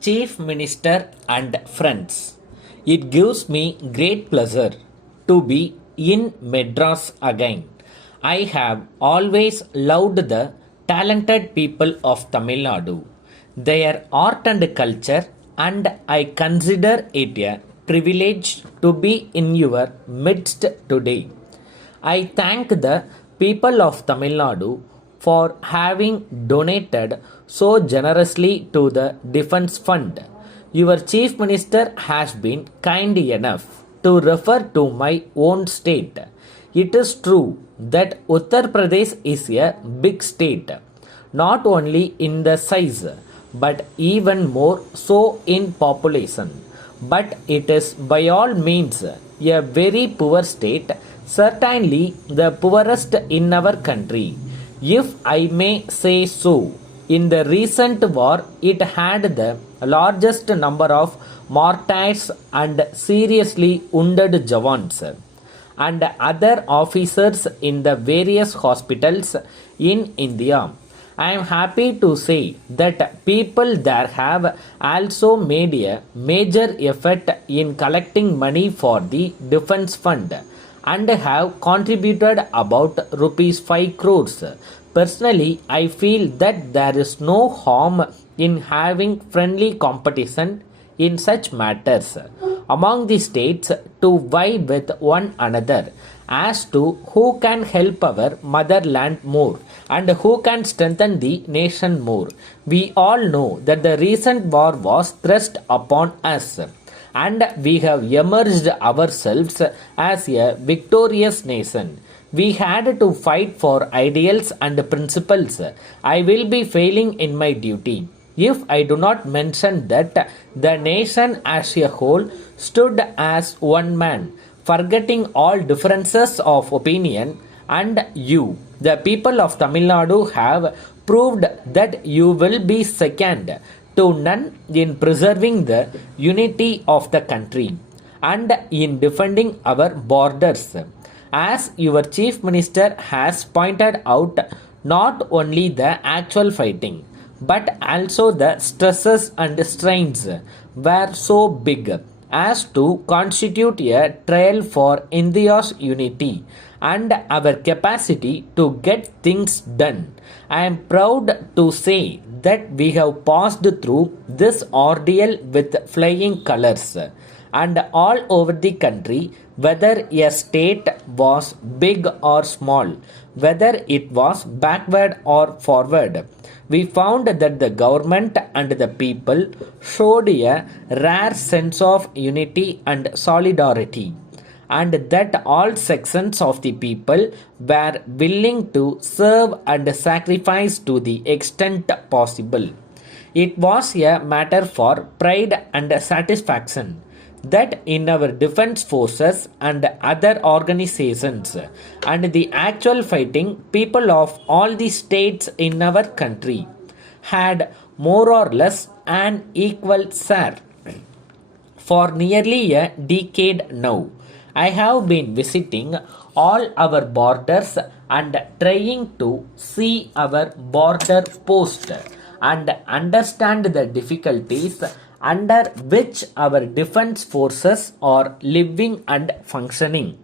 Chief Minister and friends, it gives me great pleasure to be in Madras again. I have always loved the talented people of Tamil Nadu, their art and culture, and I consider it a privilege to be in your midst today. I thank the people of Tamil Nadu for having donated so generously to the Defence Fund. Your Chief Minister has been kind enough to refer to my own state. It is true that Uttar Pradesh is a big state, not only in the size but even more so in population. But it is by all means a very poor state, certainly the poorest in our country. If I may say so, in the recent war, it had the largest number of martyrs and seriously wounded Jawans and other officers in the various hospitals in India. I am happy to say that people there have also made a major effort in collecting money for the defense fund and have contributed about rupees 5 crores. Personally, I feel that there is no harm in having friendly competition in such matters among the states to vie with one another as to who can help our motherland more and who can strengthen the nation more. We all know that the recent war was thrust upon us and we have emerged ourselves as a victorious nation. We had to fight for ideals and principles. I will be failing in my duty if I do not mention that the nation as a whole stood as one man, forgetting all differences of opinion, and you, the people of Tamil Nadu, have proved that you will be second to none in preserving the unity of the country and in defending our borders. As your Chief Minister has pointed out, not only the actual fighting but also the stresses and strains were so big as to constitute a trial for India's unity and our capacity to get things done. I am proud to say that we have passed through this ordeal with flying colors and all over the country, whether a state was big or small, whether it was backward or forward. We found that the government and the people showed a rare sense of unity and solidarity, and that all sections of the people were willing to serve and sacrifice to the extent possible. It was a matter for pride and satisfaction that in our defense forces and other organizations and the actual fighting people of all the states in our country had more or less an equal share. For nearly a decade now, I have been visiting all our borders and trying to see our border post and understand the difficulties under which our defense forces are living and functioning.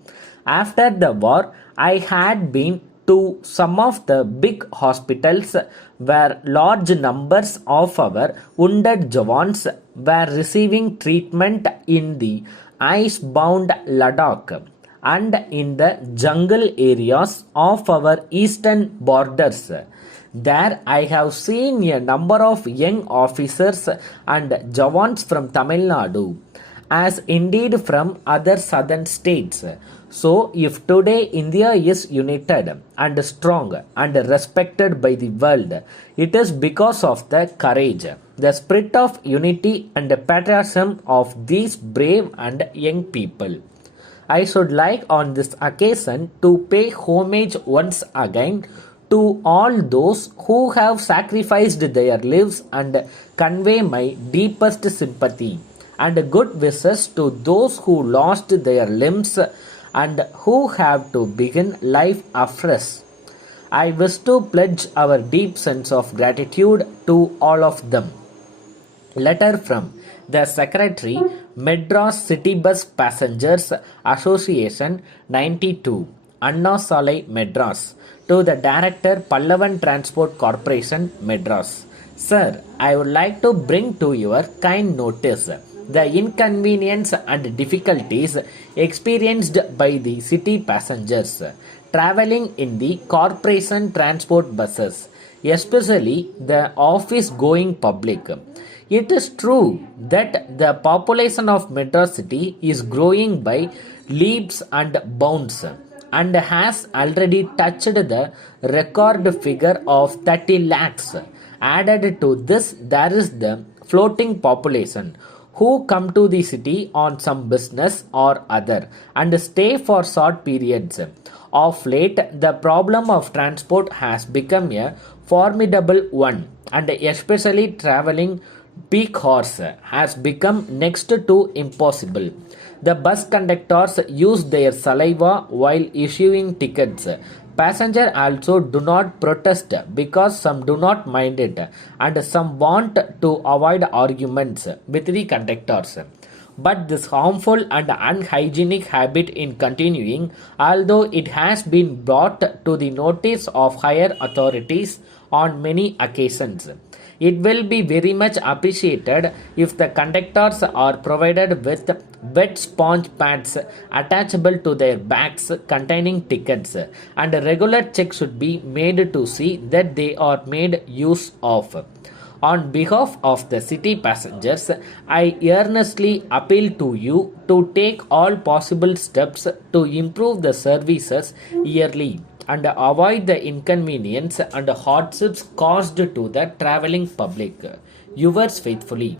After the war, I had been to some of the big hospitals where large numbers of our wounded Jawans were receiving treatment in the ice-bound Ladakh and in the jungle areas of our eastern borders. There I have seen a number of young officers and Jawans from Tamil Nadu, as indeed from other southern states. So, if today India is united and strong and respected by the world, it is because of the courage, the spirit of unity and patriotism of these brave and young people. I should like on this occasion to pay homage once again to all those who have sacrificed their lives and convey my deepest sympathy and good wishes to those who lost their limbs and who have to begin life afresh. I wish to pledge our deep sense of gratitude to all of them. Letter from the Secretary, Madras City Bus Passengers Association 92, Anna Salai, Madras, to the Director, Pallavan Transport Corporation, Madras. Sir, I would like to bring to your kind notice the inconvenience and difficulties experienced by the city passengers traveling in the corporation transport buses, especially the office going public. It is true that the population of Metro City is growing by leaps and bounds and has already touched the record figure of 30 lakhs. Added to this, there is the floating population who come to the city on some business or other and stay for short periods. Of late, the problem of transport has become a formidable one, and especially traveling peak hours has become next to impossible. The bus conductors use their saliva while issuing tickets. Passengers also do not protest because some do not mind it and some want to avoid arguments with the conductors. But this harmful and unhygienic habit in continuing, although it has been brought to the notice of higher authorities on many occasions. It will be very much appreciated if the conductors are provided with wet sponge pads attachable to their bags containing tickets, and regular checks should be made to see that they are made use of. On behalf of the city passengers, I earnestly appeal to you to take all possible steps to improve the services yearly and avoid the inconvenience and hardships caused to the traveling public. Yours faithfully.